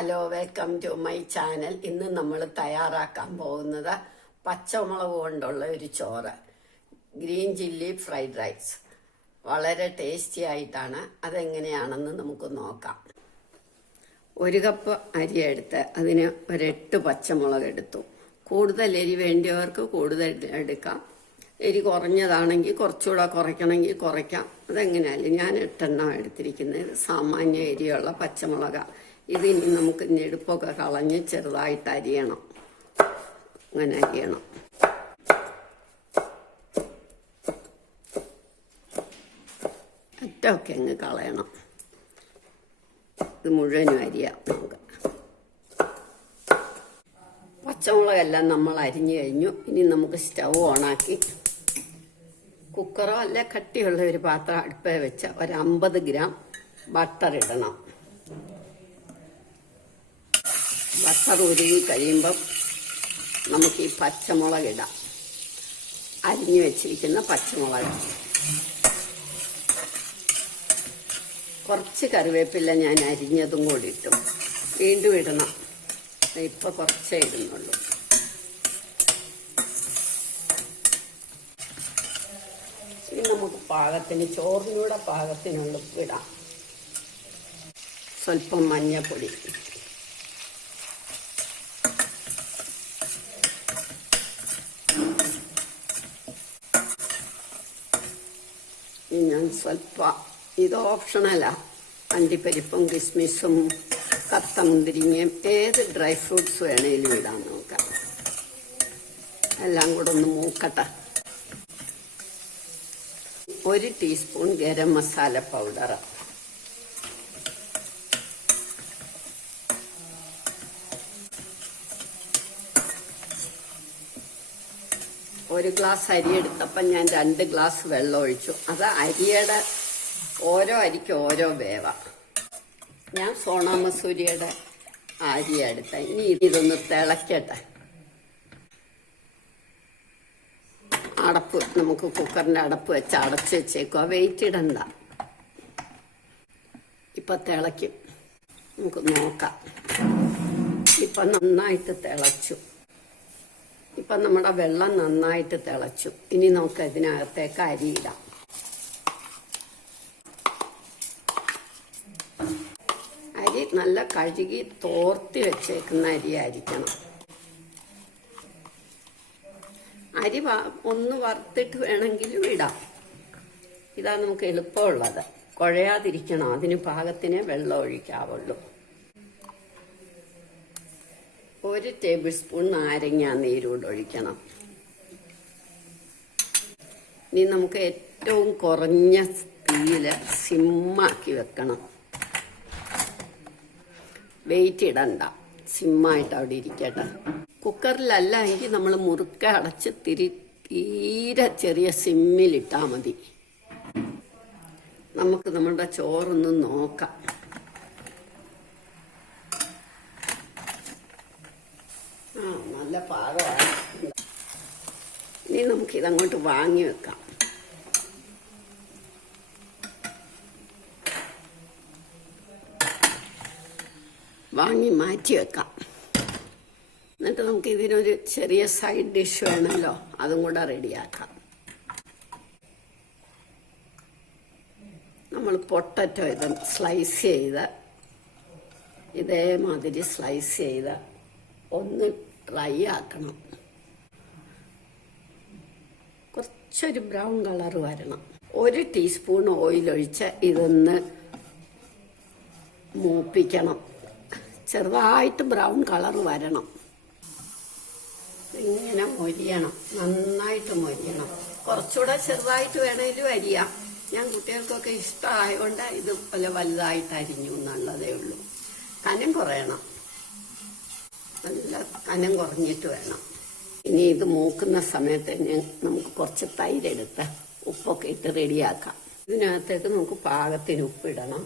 Hello, welcome to my channel. ഇന്ന് നമ്മൾ തയ്യാറാക്കാൻ പോകുന്നത് പച്ചമുളക് കൊണ്ടുള്ള ഒരു ചോറ്, ഗ്രീൻ ചില്ലി ഫ്രൈഡ് റൈസ്. വളരെ ടേസ്റ്റി ആയിട്ടാണ്. അതെങ്ങനെയാണെന്ന് നമുക്ക് നോക്കാം. 1 കപ്പ് അരി എടുത്ത് അതിന് 8 പച്ചമുളക് എടുത്തു. കൂടുതൽ എരി വേണ്ടിയവർക്ക് കൂടുതൽ എടുക്കാം. എരി കുറഞ്ഞതാണെങ്കിൽ കുറച്ചുകൂടെ കുറയ്ക്കണമെങ്കിൽ കുറയ്ക്കാം. അതെങ്ങനെയല്ല, ഞാൻ 8 എണ്ണം എടുത്തിരിക്കുന്നത്. സാമാന്യ എരിയുള്ള പച്ചമുളക്. ഇതിനി നമുക്ക് ഞെടുപ്പൊക്കെ കളഞ്ഞ് ചെറുതായിട്ട് അരിയണം. അങ്ങനെ അരിയണം. അറ്റമൊക്കെ അങ്ങ് കളയണം. ഇത് മുഴുവനും അരിയാം നമുക്ക്. പച്ചമുളകെല്ലാം നമ്മൾ അരിഞ്ഞു കഴിഞ്ഞു. ഇനി നമുക്ക് സ്റ്റൗ ഓണാക്കി കുക്കറോ അല്ല കട്ടിയുള്ള ഒരു പാത്രം അടുപ്പേ വെച്ച് ഒരു 50 ഗ്രാം ബട്ടർ ഇടണം. ബട്ടർ ഉരുകി കഴിയുമ്പം നമുക്ക് ഈ പച്ചമുളക് ഇടാം. അരിഞ്ഞു വെച്ചിരിക്കുന്ന പച്ചമുളക്, കുറച്ച് കറിവേപ്പില ഞാൻ അരിഞ്ഞതും കൂടി ഇട്ടു. വീണ്ടും ഇടണം. ഇപ്പം കുറച്ചേ ഇടുന്നുള്ളൂ. ഇനി നമുക്ക് പാകത്തിന്, ചോറിനൂടെ പാകത്തിനുള്ള ഇടാം. സ്വല്പം മഞ്ഞൾപ്പൊടി, ഞാൻ സ്വല്പം, ഇത് ഓപ്ഷണലാ, അണ്ടിപ്പരിപ്പും കിസ്മിസും കത്തമുന്തിരിങ്ങയും ഏത് ഡ്രൈ ഫ്രൂട്ട്സ് വേണേലും ഇടാൻ നോക്കാം. എല്ലാം കൂടെ ഒന്ന് മൂക്കട്ടെ. 1 teaspoon garam masala powder, 1 glass അരി എടുത്തപ്പം ഞാൻ 2 ഗ്ലാസ് വെള്ളം ഒഴിച്ചു. അത് അരിയുടെ ഓരോ അരിക്ക് ഓരോ വേവ. ഞാൻ സോണ മസൂരിയുടെ അരി എടുത്ത. ഇനി ഇതൊന്ന് തിളക്കട്ടെ. അടപ്പ്, നമുക്ക് കുക്കറിൻ്റെ അടപ്പ് വെച്ച് അടച്ച് വെച്ചേക്കുക. വെയിറ്റ് ഇടണ്ട. ഇപ്പം തിളയ്ക്കും. നമുക്ക് നോക്കാം. ഇപ്പം നന്നായിട്ട് തിളച്ചു. ഇപ്പം നമ്മുടെ വെള്ളം നന്നായിട്ട് തിളച്ചു. ഇനി നമുക്ക് ഇതിനകത്തേക്ക് അരി ഇടാം. അരി നല്ല കഴുകി തോർത്തി വെച്ചേക്കുന്ന അരി ആയിരിക്കണം. അരി ഒന്ന് വറുത്തിട്ട് വേണമെങ്കിലും ഇടാം. ഇതാ നമുക്ക് എളുപ്പമുള്ളത്. കുഴയാതിരിക്കണം. അതിന് പാകത്തിനെ വെള്ളം ഒഴിക്കാവുള്ളൂ. 1 ടേബിൾ സ്പൂൺ നാരങ്ങ നീരൂടെ ഒഴിക്കണം. ഇനി നമുക്ക് ഏറ്റവും കുറഞ്ഞ തീയിൽ സിമ്മാക്കി വെക്കണം. വെയിറ്റ് ഇടണ്ട, സിമ്മായിട്ട് അവിടെ ഇരിക്കട്ടെ. കുക്കറിലല്ല എങ്കിൽ നമ്മൾ മുറുക്കെ അടച്ച് തീരെ ചെറിയ സിമ്മിലിട്ടാൽ മതി. നമുക്ക് നമ്മുടെ ചോറൊന്ന് നോക്കാം. നല്ല പാകമാണ്. ഇനി നമുക്കിതങ്ങോട്ട് വാങ്ങി വെക്കാം. വാങ്ങി മാറ്റി വെക്കാം. എന്നിട്ട് നമുക്ക് ഇതിനൊരു ചെറിയ സൈഡ് ഡിഷ് വേണമല്ലോ, അതും കൂടെ റെഡിയാക്കാം. നമ്മൾ പൊട്ടറ്റോ ഇത് സ്ലൈസ് ചെയ്ത്, ഇതേമാതിരി സ്ലൈസ് ചെയ്ത് ഒന്ന് ഡ്രൈ ആക്കണം. കുറച്ചൊരു ബ്രൗൺ കളർ വരണം. 1 ടീസ്പൂൺ ഓയിലൊഴിച്ച് ഇതൊന്ന് മൂപ്പിക്കണം. ചെറുതായിട്ട് ബ്രൗൺ കളർ വരണം. ഇങ്ങനെ മൊരിയണം, നന്നായിട്ട് മൊരിയണം. കുറച്ചുകൂടെ ചെറുതായിട്ട് വേണേലും അരിയാം. ഞാൻ കുട്ടികൾക്കൊക്കെ ഇഷ്ടമായതുകൊണ്ട് ഇതുപോലെ വലുതായിട്ട് അരിഞ്ഞു എന്നുള്ളതേ ഉള്ളൂ. കനം കുറയണം, നല്ല കനം കുറഞ്ഞിട്ട് വേണം. ഇനി ഇത് മൂക്കുന്ന സമയത്ത് നമുക്ക് കുറച്ച് തൈരെടുത്ത് ഉപ്പൊക്കെ ഇട്ട് റെഡിയാക്കാം. ഇതിനകത്തേക്ക് നമുക്ക് പാകത്തിന് ഉപ്പിടണം.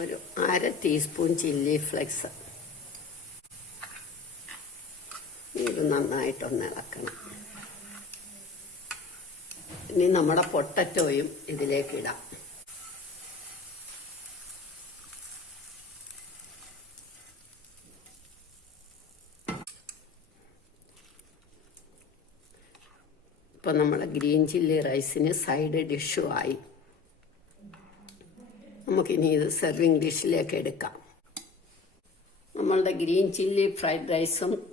ഒരു 1/2 ടീസ്പൂൺ ചില്ലി ഫ്ലെക്സ്. ഇത് നന്നായിട്ടൊന്ന് ഇളക്കണം. ഇനി നമ്മുടെ പൊട്ടറ്റോയും ഇതിലേക്ക് ഇടാം. ഇപ്പോൾ നമ്മളെ ഗ്രീൻ ചില്ലി റൈസിന് സൈഡ് ഡിഷുമായി. നമുക്കിനി ഇത് സെർവിങ് ഡിഷിലേക്ക് എടുക്കാം. നമ്മളുടെ ഗ്രീൻ ചില്ലി ഫ്രൈഡ് റൈസും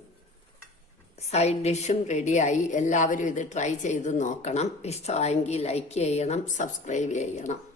സൈഡ് ഡിഷും റെഡിയായി. എല്ലാവരും ഇത് ട്രൈ ചെയ്ത് നോക്കണം. ഇഷ്ടമായെങ്കിൽ ലൈക്ക് ചെയ്യണം, സബ്സ്ക്രൈബ് ചെയ്യണം.